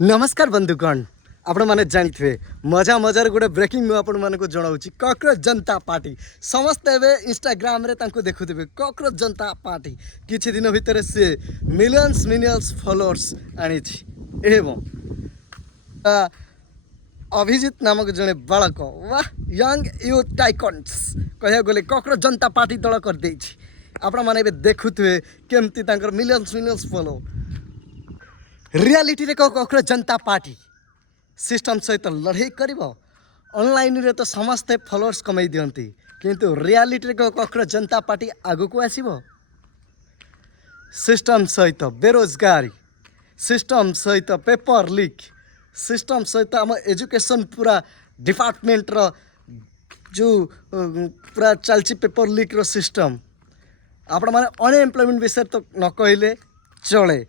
नमस्कार बंधुगण आपण मैंने जानी मजा मजार गोटे ब्रेकिंग न्यूज आपण मानक जनाऊँ कॉकरोच जनता पार्टी समस्ते इंस्टाग्राम रे देखुवे कॉकरोच जनता पार्टी किछि दिन भितर सी मिलियंस फॉलोअर्स आनी एवं अभिजीत नामक जड़े बालक वाह यंग यूथ टाइकन्स कह गले कॉकरोच जनता पार्टी दल कर आपण मैंने देखुवे केमती मिलियंस फॉलो रियालिटी रे कॉकरोच जनता पार्टी सिस्टम सहित लड़ाई कर ऑनलाइन रे तो समस्ते फॉलोअर्स कमाई दियंती किंतु रियालिटी रे कॉकरोच जनता पार्टी आगु को आसीबो सिस्टम सहित बेरोजगारी सिस्टम सहित पेपर लीक सिस्टम सहित आम एजुकेशन पूरा डिपार्टमेंट रो जो पूरा चलची पेपर लीक रो सिस्टम आपण माने अनएम्प्लॉयमेंट विषय तो न कहले चले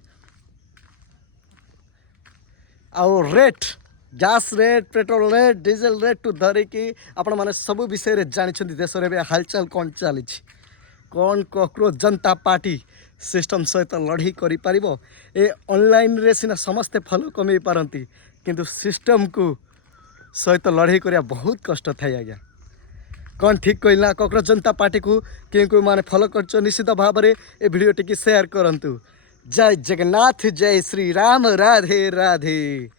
आउ rate gas rate petrol rate diesel rate टू धरिकी आपण मैंने सब विषय जानी देश में हालचाल कौन चली कौन कॉकरोच जनता पार्टी सिस्टम सहित लड़ाई कर ऑनलाइन रे सिना समस्ते फॉलो कमे पारती किंतु सिस्टम को सहित लड़ाई करिया बहुत कष्ट थाए आज्ञा कौन ठीक कहला कॉकरोच जनता पार्टी को क्यों मैंने फॉलो कर निश्चित भाव में ये वीडियो टी शेयर करूँ जय जगन्नाथ जय श्री राम राधे राधे।